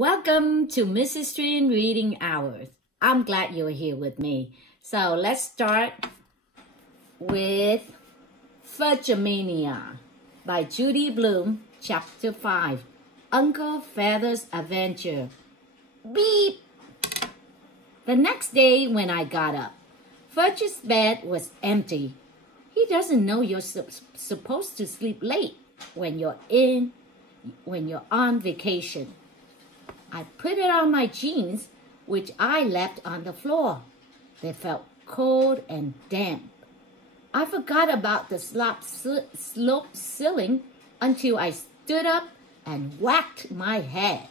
Welcome to Mrs. String Reading Hours. I'm glad you're here with me. So let's start with Fudge-a-Mania by Judy Blume, Chapter 5, Uncle Feather's Adventure. Beep! The next day when I got up, Fudge's bed was empty. He doesn't know you're supposed to sleep late when you're on vacation. I put it on my jeans, which I left on the floor. They felt cold and damp. I forgot about the slope ceiling until I stood up and whacked my head.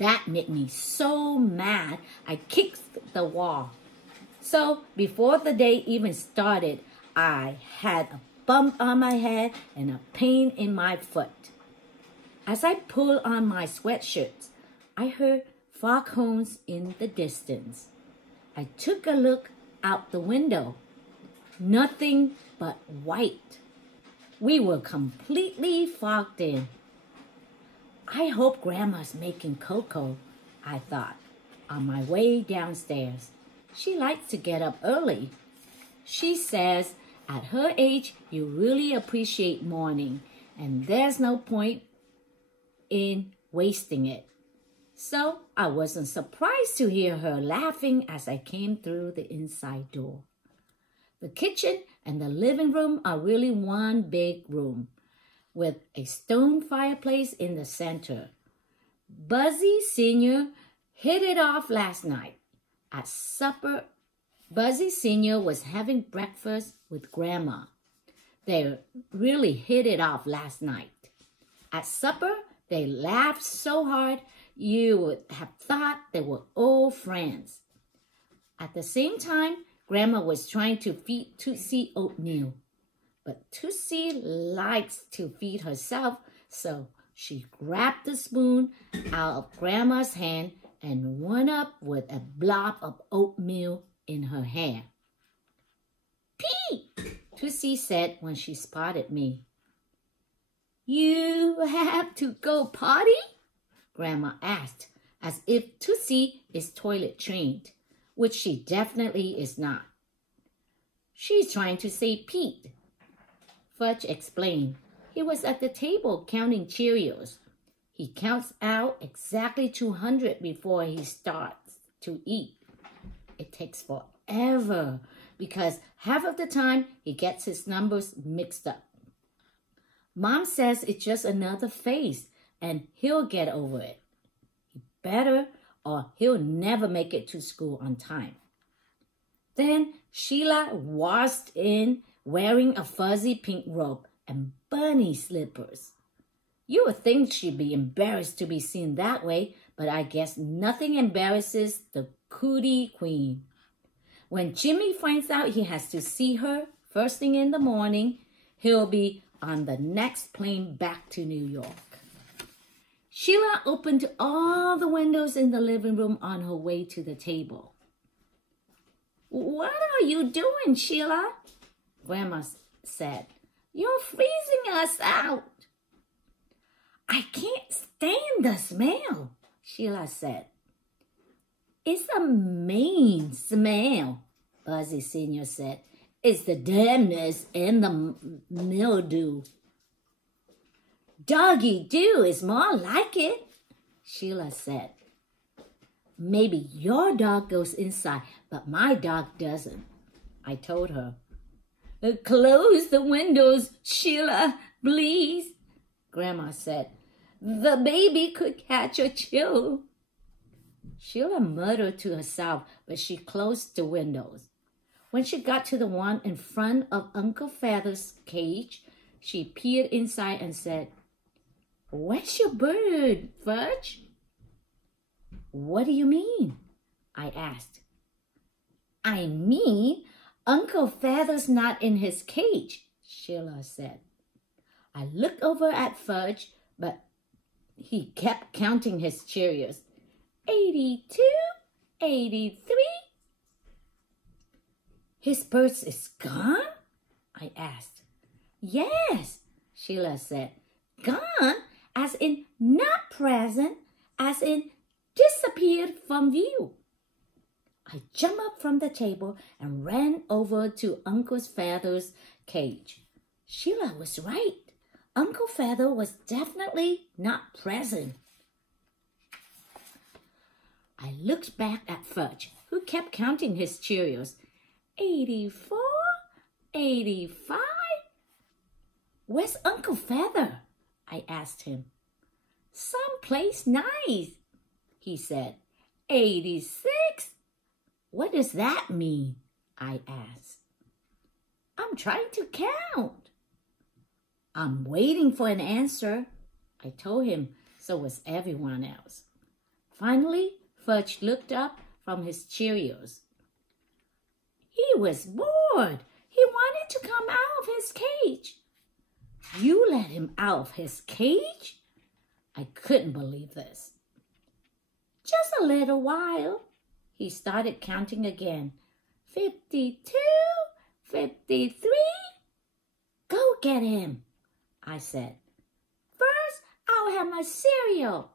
That made me so mad, I kicked the wall. So before the day even started, I had a bump on my head and a pain in my foot. As I pulled on my sweatshirt, I heard foghorns in the distance. I took a look out the window. Nothing but white. We were completely fogged in. I hope Grandma's making cocoa, I thought, on my way downstairs. She likes to get up early. She says at her age, you really appreciate morning, and there's no point in wasting it. So I wasn't surprised to hear her laughing as I came through the inside door. The kitchen and the living room are really one big room with a stone fireplace in the center. Buzzy Sr. hit it off last night. At supper, Buzzy Sr. was having breakfast with Grandma. They really hit it off last night. At supper, they laughed so hard you would have thought they were old friends. At the same time, Grandma was trying to feed Tootsie oatmeal. But Tootsie likes to feed herself, so she grabbed the spoon out of Grandma's hand and went up with a blob of oatmeal in her hand. "Pete!" Tootsie said when she spotted me. "You have to go potty?" Grandma asked, as if Tootsie is toilet trained, which she definitely is not. "She's trying to say Pete," Fudge explained. He was at the table counting Cheerios. He counts out exactly 200 before he starts to eat. It takes forever because half of the time he gets his numbers mixed up. Mom says it's just another phase and he'll get over it. He better, or he'll never make it to school on time. Then Sheila waltzed in wearing a fuzzy pink robe and bunny slippers. You would think she'd be embarrassed to be seen that way, but I guess nothing embarrasses the cootie queen. When Jimmy finds out he has to see her first thing in the morning, he'll be on the next plane back to New York. Sheila opened all the windows in the living room on her way to the table. "What are you doing, Sheila?" Grandma said. "You're freezing us out." "I can't stand the smell," Sheila said. "It's a mean smell," Buzzy Sr. said. "It's the dampness and the mildew." "Doggy do is more like it," Sheila said. "Maybe your dog goes inside, but my dog doesn't," I told her. "Close the windows, Sheila, please," Grandma said. "The baby could catch a chill." Sheila muttered to herself, but she closed the windows. When she got to the one in front of Uncle Feather's cage, she peered inside and said, "Where's your bird, Fudge?" "What do you mean?" I asked. "I mean, Uncle Feather's not in his cage," Sheila said. I looked over at Fudge, but he kept counting his Cheerios. 82, 83. "His bird is gone?" I asked. "Yes," Sheila said. "Gone as in not present, as in disappeared from view. I jumped up from the table and ran over to Uncle Feather's cage. Sheila was right. Uncle Feather was definitely not present. I looked back at Fudge, who kept counting his Cheerios. 84, 85. Where's Uncle Feather? I asked him. Someplace nice, he said. 86. What does that mean? I asked. I'm trying to count. I'm waiting for an answer, I told him. So was everyone else. Finally, Fudge looked up from his Cheerios. He was bored. He wanted to come out of his cage. You let him out of his cage? I couldn't believe this. Just a little while. He started counting again. 52, 53. Go get him, I said. First, I'll have my cereal.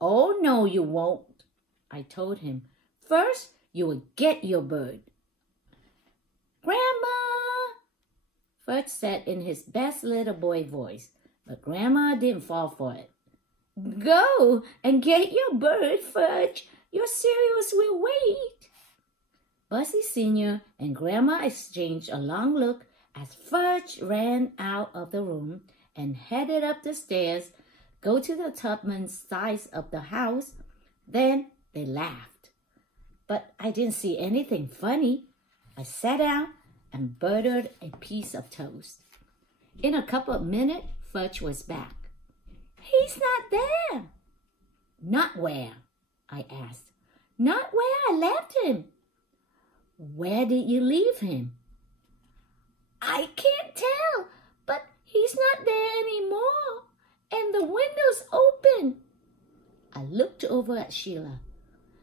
Oh, no, you won't, I told him. First, you will get your bird. Grandma, Fudge said in his best little boy voice, but Grandma didn't fall for it. Go and get your bird, Fudge. Your cereals will wait. Buzzy Sr. and Grandma exchanged a long look as Fudge ran out of the room and headed up the stairs, go to the Tubman's side of the house. Then they laughed. But I didn't see anything funny. I sat down and buttered a piece of toast. In a couple of minutes, Fudge was back. He's not there. Not where? I asked. Not where I left him. Where did you leave him? I can't tell, but he's not there anymore, and the window's open. I looked over at Sheila.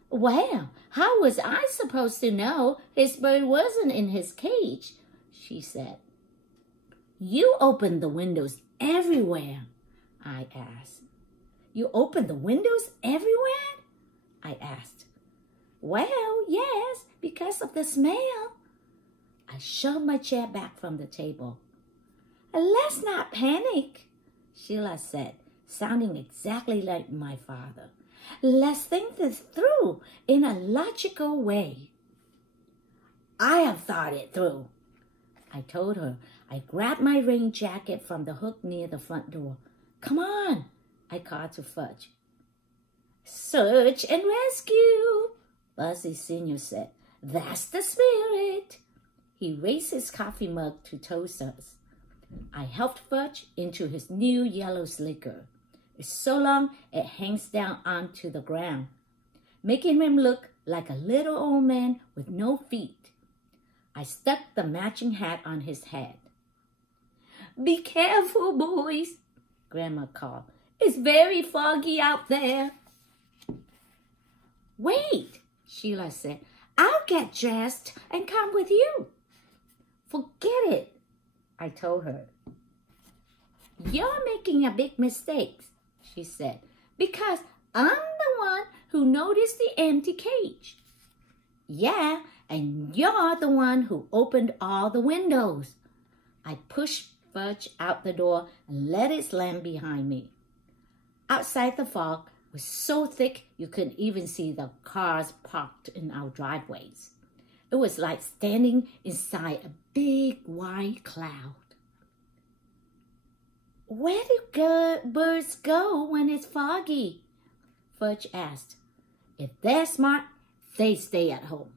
Well, how was I supposed to know his bird wasn't in his cage? She said. You opened the windows everywhere, I asked. You opened the windows everywhere? I asked. Well, yes, because of the smell. I shoved my chair back from the table. Let's not panic, Sheila said, sounding exactly like my father. Let's think this through in a logical way. I have thought it through, I told her. I grabbed my rain jacket from the hook near the front door. Come on, I called to Fudge. Search and rescue, Buzzy Sr. said. That's the spirit. He raised his coffee mug to toast us. I helped Fudge into his new yellow slicker. It's so long it hangs down onto the ground, making him look like a little old man with no feet. I stuck the matching hat on his head. Be careful, boys, Grandma called. It's very foggy out there. Wait, Sheila said. I'll get dressed and come with you. Forget it, I told her. You're making a big mistake, she said, because I'm the one who noticed the empty cage. Yeah, and you're the one who opened all the windows. I pushed Fudge out the door and let it slam behind me. Outside, the fog was so thick you couldn't even see the cars parked in our driveways. It was like standing inside a big white cloud. Where do birds go when it's foggy? Fudge asked. If they're smart, they stay at home.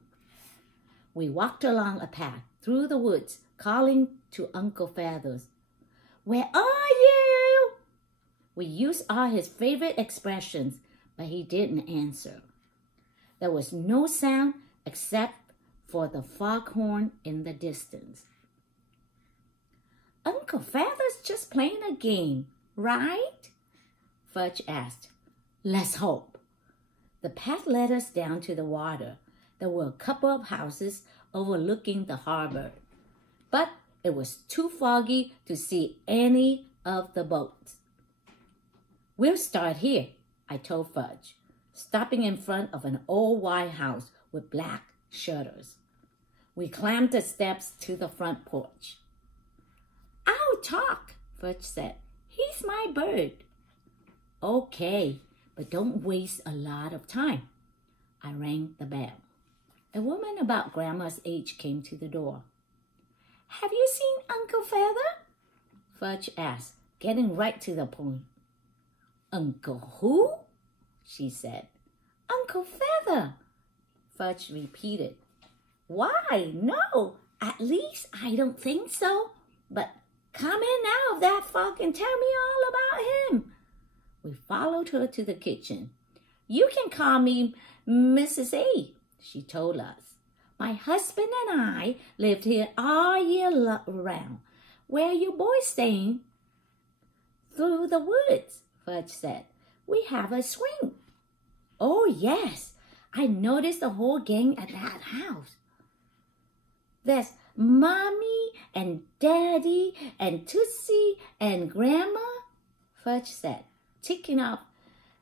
We walked along a path through the woods, calling to Uncle Feathers. Where are you? We used all his favorite expressions, but he didn't answer. There was no sound except for the foghorn in the distance. Uncle Feather's just playing a game, right? Fudge asked. Let's hope. The path led us down to the water. There were a couple of houses overlooking the harbor, but it was too foggy to see any of the boats. We'll start here, I told Fudge, stopping in front of an old white house with black shutters. We climbed the steps to the front porch. "I'll talk," Fudge said. "He's my bird." "Okay, but don't waste a lot of time." I rang the bell. A woman about Grandma's age came to the door. "Have you seen Uncle Feather?" Fudge asked, getting right to the point. "Uncle who?" she said. "Uncle Feather," Fudge repeated. "Why, no, at least I don't think so. But come in out of that fog and tell me all about him." We followed her to the kitchen. "You can call me Mrs. A," she told us. "My husband and I lived here all year round. Where are you boys staying?" "Through the woods," Fudge said. "We have a swing." "Oh, yes, I noticed the whole gang at that house. There's Mommy and Daddy and Tootsie and Grandma," Fudge said, ticking off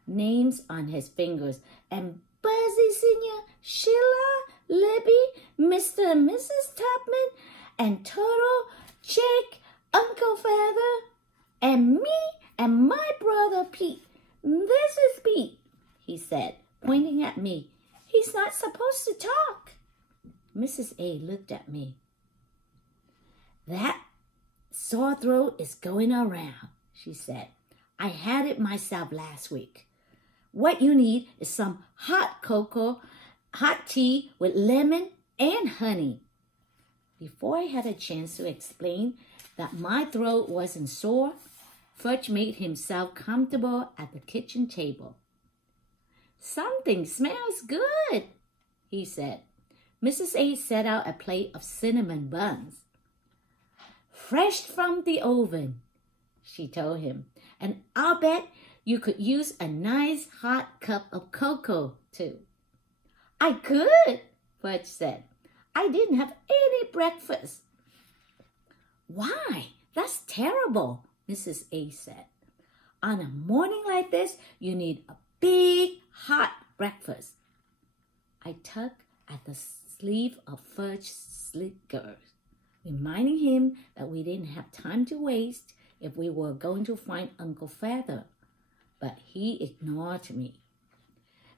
names on his fingers, "and Buzzy Sr., Sheila, Libby, Mr. and Mrs. Tubman, and Turtle, Jake, Uncle Feather, and me and my brother Pete. This is Pete," he said, pointing at me. "He's not supposed to talk." Mrs. A looked at me. "That sore throat is going around," she said. "I had it myself last week. What you need is some hot cocoa, hot tea with lemon and honey." Before I had a chance to explain that my throat wasn't sore, Fudge made himself comfortable at the kitchen table. "Something smells good," he said. Mrs. A set out a plate of cinnamon buns. "Fresh from the oven," she told him. "And I'll bet you could use a nice hot cup of cocoa, too." "I could," Fudge said. "I didn't have any breakfast." "Why, that's terrible," Mrs. A said. "On a morning like this, you need a big, hot breakfast." I tugged at the sleeve of Fudge's slickers, reminding him that we didn't have time to waste if we were going to find Uncle Feather. But he ignored me.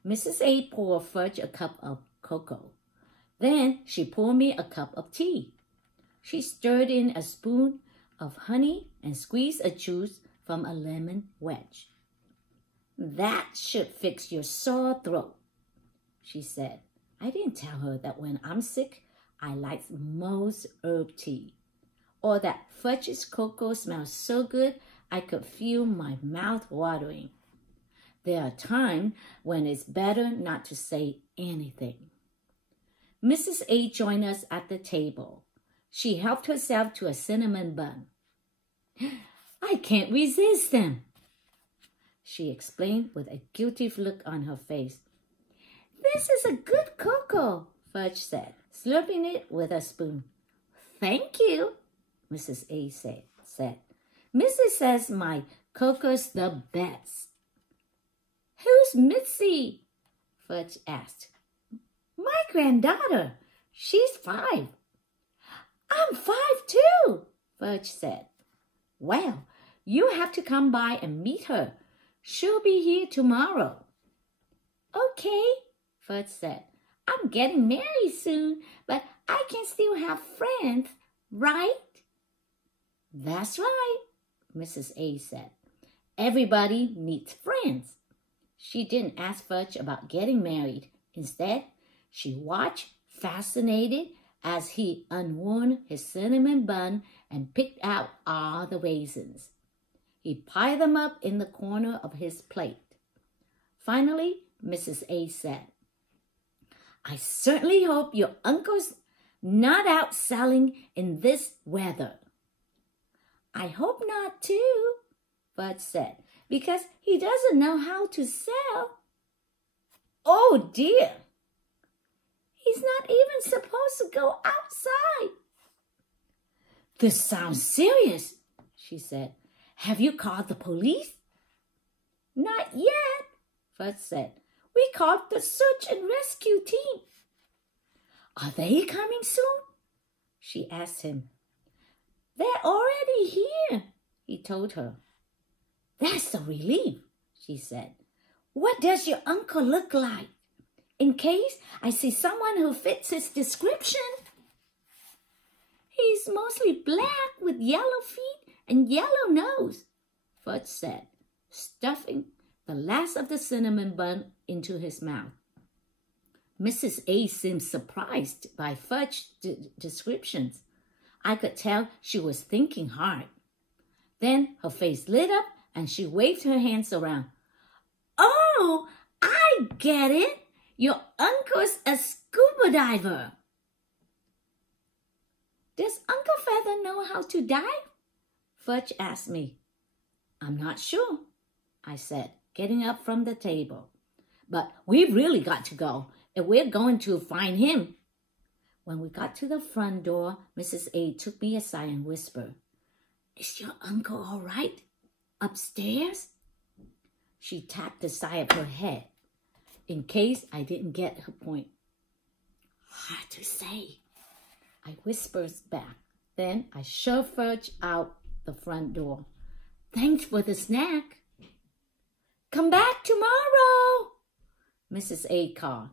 Mrs. A poured Fudge a cup of cocoa. Then she poured me a cup of tea. She stirred in a spoon of honey and squeezed a juice from a lemon wedge. "That should fix your sore throat," she said. I didn't tell her that when I'm sick, I like most herb tea, or that Fudge's cocoa smells so good I could feel my mouth watering. There are times when it's better not to say anything. Mrs. A joined us at the table. She helped herself to a cinnamon bun. "I can't resist them," she explained with a guilty look on her face. "This is a good cocoa," Fudge said, slurping it with a spoon. "Thank you," Mrs. A said. "Mrs. says my cocoa's the best." "Who's Mitzi?" Fudge asked. "My granddaughter. She's 5. "I'm 5 too," Fudge said. "Well, you have to come by and meet her. She'll be here tomorrow." "Okay," Fudge said. "I'm getting married soon, but I can still have friends, right?" "That's right," Mrs. A said. "Everybody needs friends." She didn't ask Fudge about getting married. Instead, she watched, fascinated, as he unwound his cinnamon bun and picked out all the raisins. He piled them up in the corner of his plate. Finally, Mrs. A said, "I certainly hope your uncle's not out selling in this weather." "I hope not, too," Fudge said, "because he doesn't know how to sell." "Oh, dear. He's not even supposed to go outside." "This sounds serious," she said. "Have you called the police?" "Not yet," Fudge said. We called the search and rescue team. Are they coming soon? She asked him. They're already here, he told her. That's a relief, she said. What does your uncle look like? In case I see someone who fits his description. He's mostly black with yellow feet and yellow nose, Fudge said, stuffing the last of the cinnamon bun into his mouth. Mrs. A seemed surprised by Fudge's descriptions. I could tell she was thinking hard. Then her face lit up and she waved her hands around. Oh, I get it. Your uncle's a scuba diver. Does Uncle Feather know how to dive? Fudge asked me. I'm not sure, I said, getting up from the table. But we've really got to go, and we're going to find him. When we got to the front door, Mrs. A took me aside and whispered, Is your uncle all right? Upstairs? She tapped the side of her head, in case I didn't get her point. Hard to say, I whispered back. Then I shoved Fudge out the front door. Thanks for the snack. Come back tomorrow, Mrs. A called.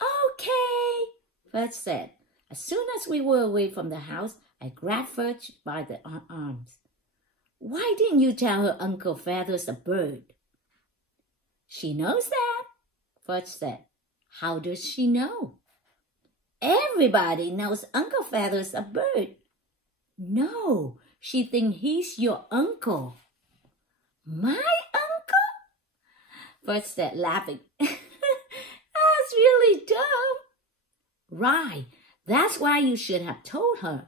Okay, Fudge said. As soon as we were away from the house, I grabbed Fudge by the arms. Why didn't you tell her Uncle Feather's a bird? She knows that, Fudge said. How does she know? Everybody knows Uncle Feather's a bird. No, she thinks he's your uncle. My uncle? Fudge said, laughing. That's really dumb. Right, that's why you should have told her.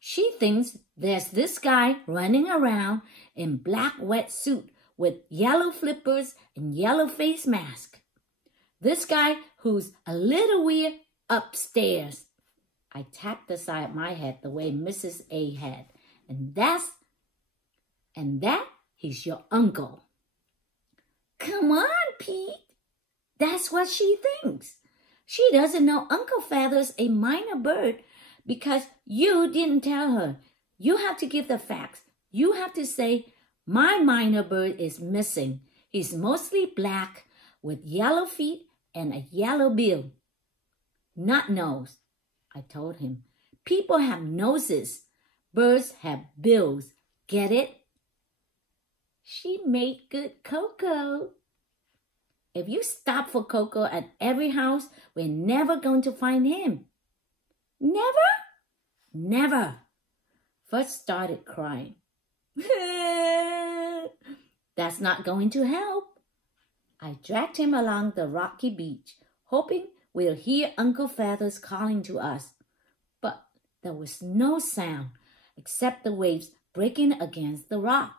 She thinks there's this guy running around in black wetsuit with yellow flippers and yellow face mask. This guy who's a little weird upstairs. I tapped the side of my head the way Mrs. A had. And that he's your uncle. Come on, Pete. That's what she thinks. She doesn't know Uncle Feather's a minor bird because you didn't tell her. You have to give the facts. You have to say, my minor bird is missing. He's mostly black with yellow feet and a yellow bill. Not nose, I told him. People have noses. Birds have bills. Get it? She made good cocoa. If you stop for cocoa at every house, we're never going to find him. Never? Never. Fudge started crying. That's not going to help. I dragged him along the rocky beach, hoping we'll hear Uncle Feathers calling to us. But there was no sound except the waves breaking against the rocks.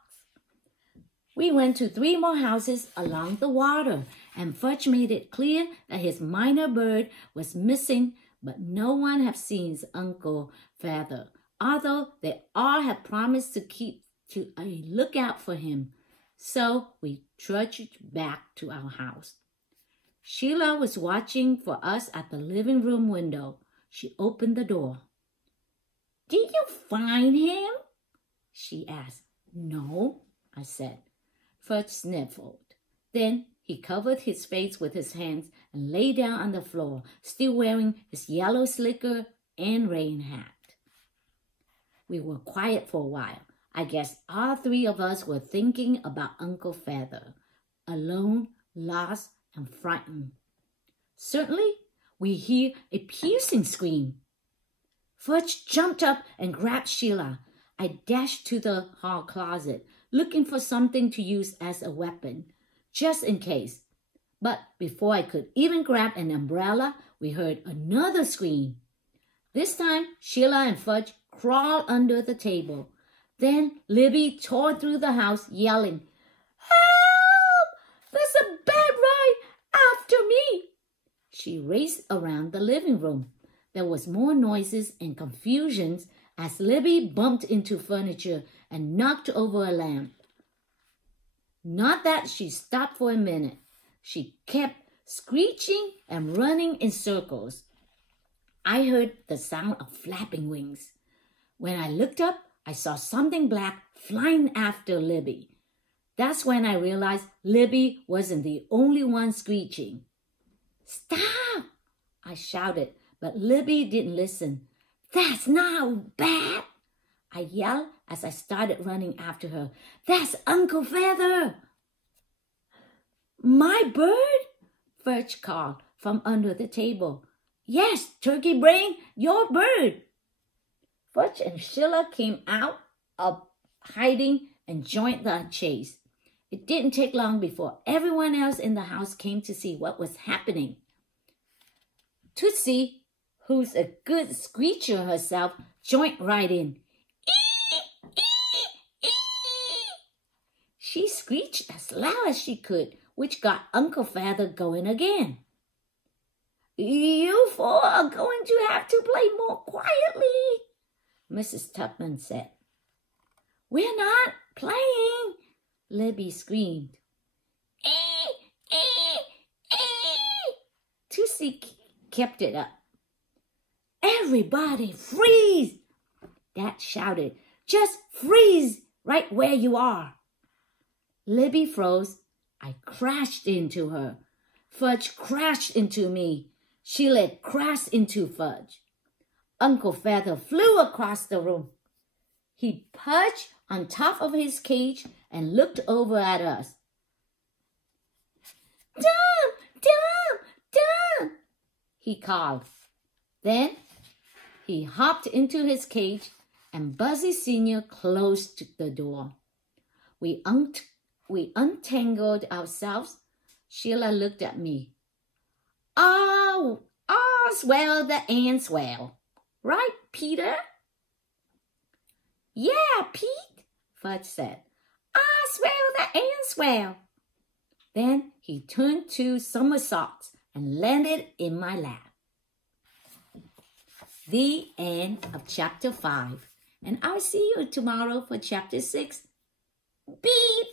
We went to 3 more houses along the water, and Fudge made it clear that his minor bird was missing, but no one had seen his Uncle Feather, although they all had promised to keep a lookout for him. So we trudged back to our house. Sheila was watching for us at the living room window. She opened the door. Did you find him? She asked. No, I said. Fudge sniffled. Then he covered his face with his hands and lay down on the floor, still wearing his yellow slicker and rain hat. We were quiet for a while. I guess all 3 of us were thinking about Uncle Feather, alone, lost, and frightened. Suddenly, we hear a piercing scream. Fudge jumped up and grabbed Sheila. I dashed to the hall closet, looking for something to use as a weapon, just in case. But before I could even grab an umbrella, we heard another scream. This time, Sheila and Fudge crawled under the table. Then Libby tore through the house, yelling, Help! There's a bad ride after me! She raced around the living room. There was more noises and confusion as Libby bumped into furniture and knocked over a lamp. Not that she stopped for a minute. she kept screeching and running in circles. I heard the sound of flapping wings. When I looked up, I saw something black flying after Libby. That's when I realized Libby wasn't the only one screeching. "Stop!" I shouted, but Libby didn't listen. "That's not bad!" I yelled as I started running after her. "That's Uncle Feather!" "My bird?" Fudge called from under the table. "Yes, Turkey Brain, your bird." Fudge and Sheila came out of hiding and joined the chase. It didn't take long before everyone else in the house came to see what was happening. Tootsie, who's a good screecher herself, joined right in. She screeched as loud as she could, which got Uncle Feather going again. "You four are going to have to play more quietly," Mrs. Tubman said. "We're not playing," Libby screamed. Tootsie kept it up. "Everybody freeze!" Dad shouted. "Just freeze right where you are." Libby froze. I crashed into her. Fudge crashed into me. Sheila crashed into Fudge. Uncle Feather flew across the room. He perched on top of his cage and looked over at us. "Dom! Dom! Dom!" he called. Then he hopped into his cage and Buzzy Sr. closed the door. We untangled ourselves. Sheila looked at me. "Oh, all's well that ends well. Right, Peter?" "Yeah, Pete," Fudge said. "All's well that ends well." Then he turned 2 somersaults and landed in my lap. The end of chapter 5. And I'll see you tomorrow for chapter 6. Beep!